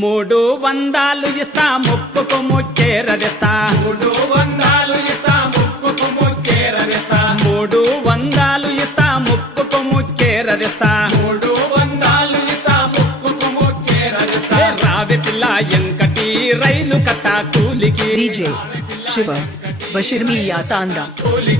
300 ఇస్తా ముక్కుకు ముచ్చేరదిస్తా 300 ఇస్తా ముక్కుకు ముక్కేరదిస్తా 300 ఇస్తా ముక్కుకు ముచ్చేరదిస్తా 300 ఇస్తా ముక్కుకు ముక్కేరదిస్తా రావి పిల్ల ఎంకటి రైలు కట్ట కూలికి DJ Shiva Bashirmiya Tanda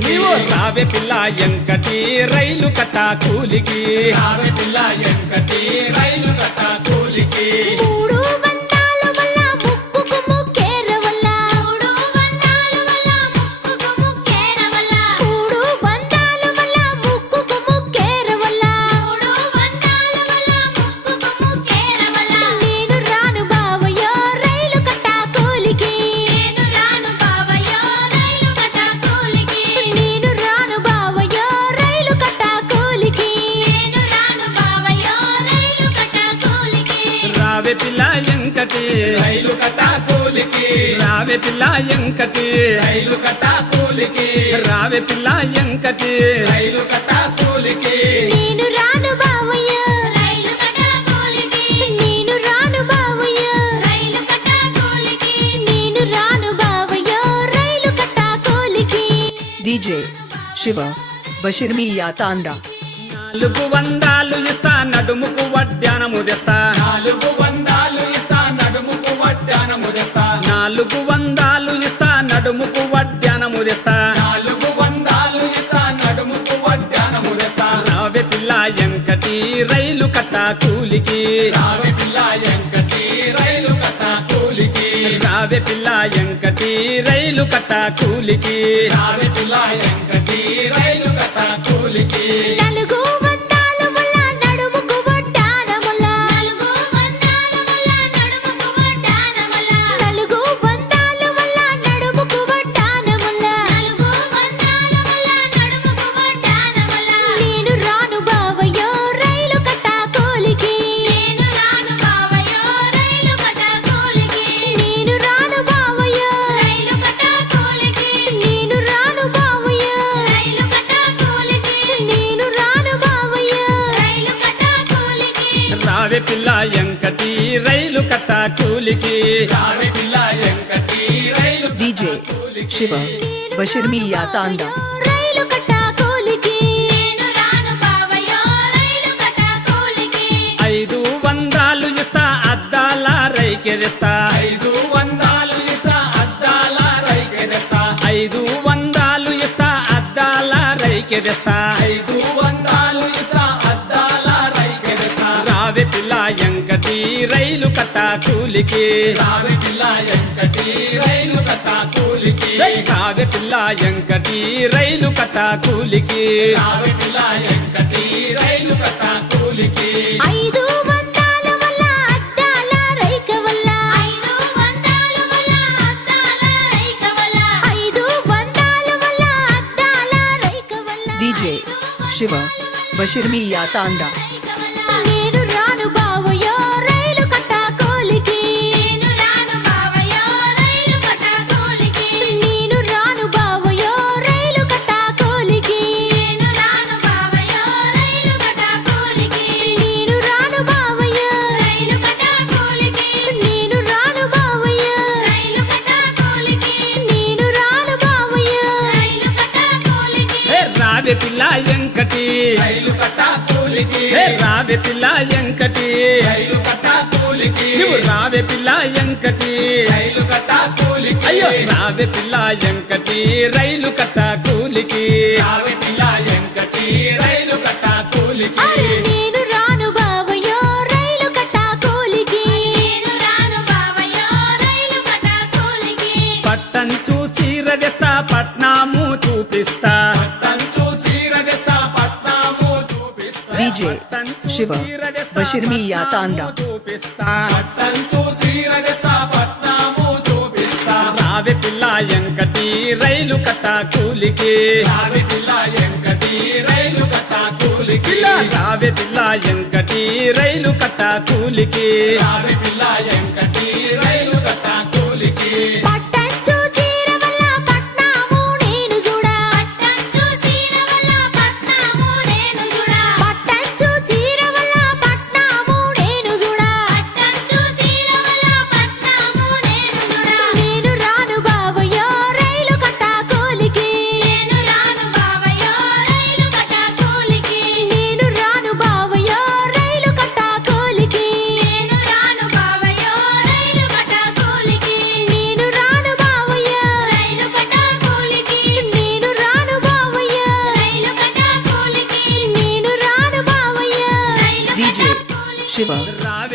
నీవు రావి పిల్ల ఎంకటి రైలు కట్ట కూలికి రావి పిల్ల ఎంకటి రైలు కట్ట కూలికి 300 వల్ల ముక్కుకు ముక్కేరవల్ల 300 వల్ల ముక్కుకు ముక్కేరవల్ల 300 వల్ల ముక్కుకు ముక్కేరవల్ల 300 వల్ల ముక్కుకు ముక్కేరవల్ల నేను రాను బావయ్యో రైలు కట్ట కూలికి నేను రాను బావయ్యో రైలు కట్ట కూలికి నేను రాను బావయ్యో రైలు కట్ట కూలికి నేను రాను బావయ్యో రైలు కట్ట కూలికి రావి పిల్ల ఎంకటి రైలు కట్ట కూలికి రావి పిల్ల ఎంకటి రైలు కట్ట కూలికి రావి పిల్ల ఎంకటి రైలు కట్ట కూలికి నేను రాను బావయ్యో రైలు కట్ట కూలికి నేను రాను బావయ్యో రైలు కట్ట కూలికి నేను రాను బావయ్యో రైలు కట్ట కూలికి DJ Shiva Bashirmiya Tanda 400 ఇస్తా నడుముకు వడ్డానము తెస్తా 400 ఇస్తా నడుముకు వడ్డానము తెస్తా 400 ఇస్తా నడుముకు వడ్డానము తెస్తా 400 ఇస్తా నడుముకు వడ్డానము తెస్తా రావి పిల్ల ఎంకటి రైలు కట్ట కూలికి రావి పిల్ల ఎంకటి రైలు కట్ట కూలికి రావి పిల్ల ఎంకటి రైలు కట్ట కూలికి రావి పిల్ల ఎంకటి రైలు కట్ట కూలికి 400 వల్ల నడుముకు వడ్డానముల 400 వల్ల నడుముకు వడ్డానముల 400 వల్ల నడుముకు వడ్డానముల 400 వల్ల నడుముకు వడ్డానముల నేను రాను బావయ్యో రైలు కట్ట కూలికి నేను రాను బావయ్యో రైలు కట్ట కూలికి నేను రాను బావయ్యో రైలు కట్ట కూలికి నేను రాను బావయ్యో రైలు కట్ట కూలికి నేను రాను బావయ్యో రైలు కట్ట కూలికి రావి పిల్ల ఎంకటి రైలు కట్ట కూలికి రావి పిల్ల ఎంకటి రైలు DJ Shiva Bashirmiya Tanda రైలు కట్ట కూలికి నేను రాను బావయ్యో రైలు కట్ట కూలికి 500 ఇస్తా అద్దాల రైకెదిస్తా 500 ఇస్తా అద్దాల రైకెదెస్తా 500 ఇస్తా అద్దాల రైకెదిస్తా 500 ఇస్తా అద్దాల రైకెదెస్తా రావి పిల్ల ఎంకటి రైలు కట్ట కూలికి రావి పిల్ల ఎంకటి రైలు కట్ట కూలికి రావి పిల్ల ఎంకటి రైలు కట్ట కూలికి రావి పిల్ల ఎంకటి రైలు కట్ట కూలికి 500 వల్ల అద్దాల రైక వల్ల 500 వల్ల అద్దాల రైక వల్ల 500 వల్ల అద్దాల రైక వల్ల DJ Shiva Bashirmiya Tanda నేను రాను బావయ్యో రైలు కట్ట కూలికి నేను రాను బావయ్యో రైలు కట్ట కూలికి నేను రాను బావయ్యో రైలు కట్ట కూలికి నేను రాను బావయ్యో రైలు కట్ట కూలికి నేను రాను బావయ్యో రైలు కట్ట కూలికి నేను రాను బావయ్యో రైలు కట్ట కూలికి నేను రాను బావయ్యో రైలు కట్ట కూలికి రావి పిల్ల ఎంకటి రైలు కట్ట కూలికి రావి పిల్ల ఎంకటి రైలు కట్ట కూలికి నువ్వు రావి పిల్ల ఎంకటి రైలు కట్ట కూలికి అయ్యో రావి పిల్ల ఎంకటి రైలు కట్ట కూలికి రావి పిల్ల ఎంకటి రైలు కట్ట కూలికి అరే నేను రాను బావయ్యో రైలు కట్ట కూలికి నేను రాను బావయ్యో రైలు కట్ట కూలికి పట్టం చూసి రదిస్తా పట్నాము చూపిస్తా పట్టంచు సీరదెస్తా పట్నాము చూపిస్తా DJ Shiva Bashirmiya Tanda చూపిస్తా పట్టంచు సీరదెస్తా పట్నాము చూపిస్తా రావి పిల్ల ఎంకటి రైలు కట్ట కూలికి రావి పిల్ల ఎంకటి రైలు కట్ట కూలికి రావి పిల్ల ఎంకటి రైలు కట్ట కూలికి రావి పిల్ల ఎంకటి రైలు కట్ట కూలికి పట్టంచు చీర వల్ల పట్నాము నేను చూడా పట్టంచు చీర వల్ల పట్నాము నేను చూడా పట్టంచు చీర వల్ల పట్నాము నేను చూడా పట్టంచు చీర వల్ల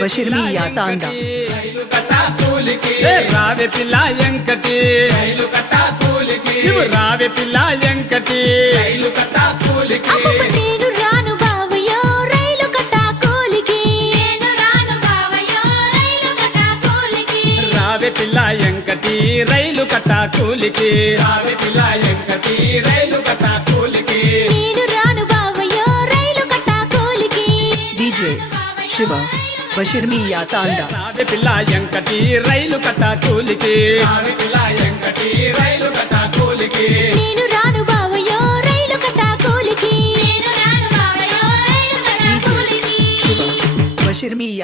బషిర్మియా తాండా రైలు కట్టా కూలికి రావే పిల్ల ఎంకటి రైలు కట్టా కూలికి నువ్వు రావే పిల్ల ఎంకటి రైలు కట్టా కూలికి అమ్మమ్మ నేను రాను బావయ్యో రైలు కట్టా కూలికి నేను రాను బావయ్యో రైలు కట్టా కూలికి రావే పిల్ల ఎంకటి రైలు కట్టా కూలికి రావే పిల్ల ఎంకటి రైలు కట్టా కూలికి నేను రాను బావయ్యో రైలు కట్టా కూలికి DJ శివ బషిర్మియా తాండా రావే పిల్ల ఎంకటి రైలు కట్టా కూలికి రావే పిల్ల ఎంకటి రైలు కట్టా కూలికి నేను రాను బావయ్యో రైలు కట్టా కూలికి నేను రాను బావయ్యో రైలు కట్టా కూలికి శివ బషిర్మియా